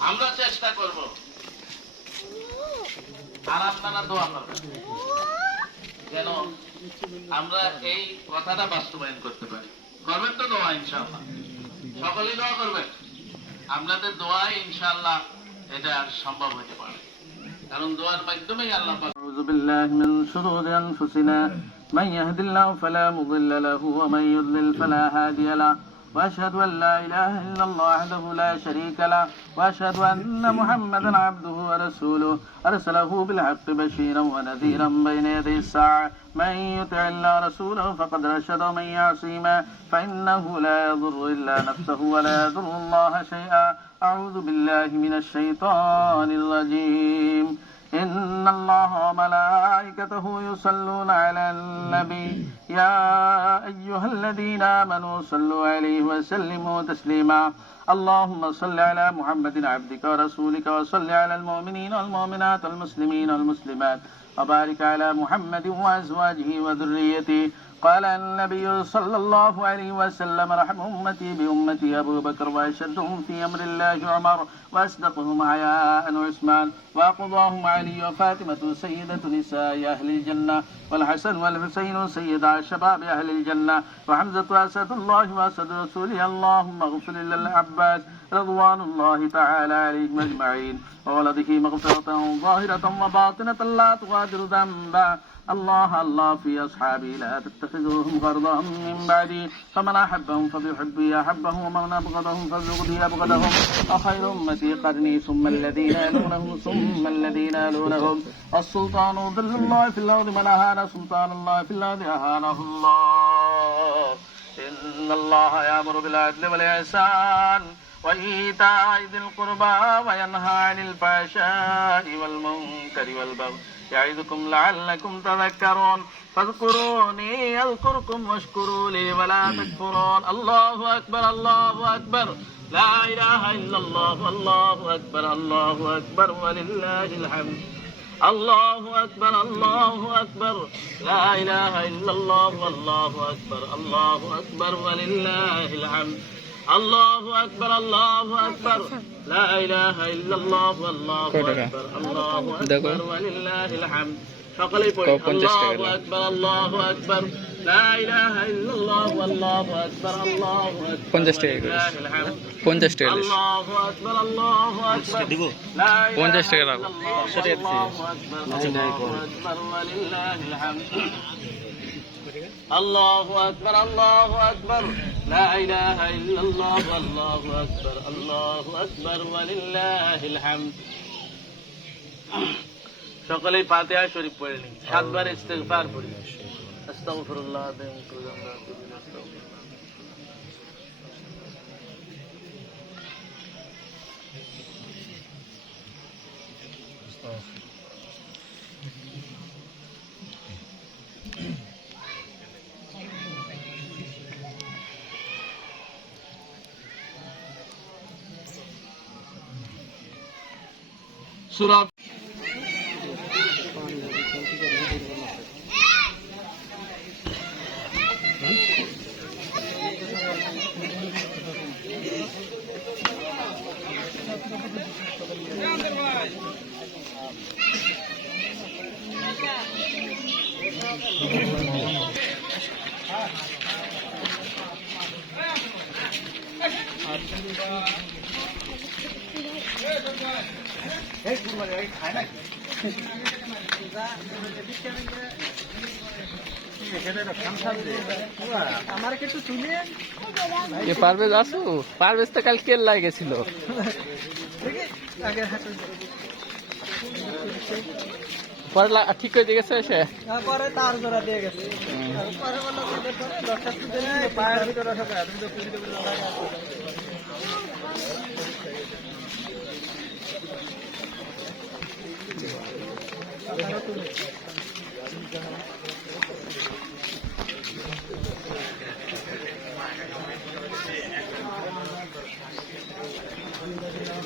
আমরা চেষ্টা করব আর আপনারা দোয়া করবেন যেন আমরা এই কথাটা বাস্তবায়ন করতে পারি করবেন তো দোয়া ইনশাআল্লাহ সকলেই দোয়া করবেন আপনাদের দোয়ায় ইনশাআল্লাহ এটা সম্ভব হতে পারে কারণ দোয়ার মাধ্যমেই আল্লাহ পাক أعوذ بالله من شرور أنفسنا من يهد الله فلا مضل له ومن يضلل فلا هادي له وأشهد أن لا إله إلا الله وحده لا شريك له وأشهد أن محمدا عبده ورسوله. أرسله بالحق بشيرا ونذيرا بين يدي الساعة. من يطع الله رسوله فقد رشد ومن يعصيما. فإنه لا يضر إلا نفسه ولا يضر الله شيئا. أعوذ بالله من الشيطان الرجيم. إن الله وملائكته يصلون على النبي. يا أيها الذين آمنوا صلوا عليه وسلموا تسليما. اللهم صل على محمد عبدك ورسولك وصل على المؤمنين والمؤمنات والمسلمين والمسلمات. وبارك على محمد وأزواجه وذريته. قال النبي صلى الله عليه وسلم رحم أمتي بأمتي أبو بكر وأشدهم في أمر الله عمر وأصدقهم حياء عثمان وأقضاهم علي وفاطمة سيدة نساء أهل الجنة والحسن والحسين سيدا شباب أهل الجنة وحمزة أسد الله وأسد رسوله اللهم اغفر للعباس رضوان الله تعالى عليهم أجمعين وولده مغفرة ظاهرة وباطنة لا تغادر ذنبا الله الله في أصحابي لا تتخذوهم غرضا من بعدي. فمن أحبهم فبحبي أحبه ومن أبغضهم فبغضي أبغضهم. وخير أمتي قرني ثم الذين يلونهم ثم الذين يلونهم. السلطان ظل الله في الأرض من أهان سلطان الله في الأرض أهانه الله. إن الله يأمر بالعدل والإحسان. وإيتاء ذي القربى وينهى عن الفحشاء والمنكر والبغي يعظكم لعلكم تذكرون فاذكروني أذكركم واشكروا لي ولا تكفرون. الله أكبر الله أكبر. لا إله إلا الله الله أكبر الله أكبر ولله الحمد. الله أكبر الله أكبر. لا إله إلا الله والله أكبر الله أكبر ولله الحمد. আল্লাহু আকবার আল্লাহু আকবার। লা ইলাহা ইল্লাল্লাহ আল্লাহু আকবার আল্লাহু আকবার ওয়ালিল্লাহিল হামদ সকলেই পড়ি আল্লাহু হামদ আল্লাহু আকবার আল্লাহু আকবার। لا إله إلا الله والله أكبر الله أكبر ولله الحمد সকলেই ফাতিহা শরীফ পড়ে নিন সাতবার ইস্তেগফার পড়ি আস্তাগফিরুল্লাহ আযীম কুল্লাল্লাহ সূরা এ পারভেজ আসু? পারভেজ তো কাল কেল্লায় গেছিল। পরে ঠিক করে দিয়ে গেছে সে তারপরে তার জোড়া দিয়ে গেছে। পরে বলল পরে দশটা পায়ের ভিতরে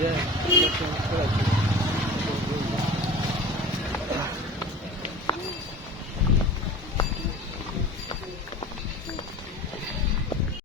耶来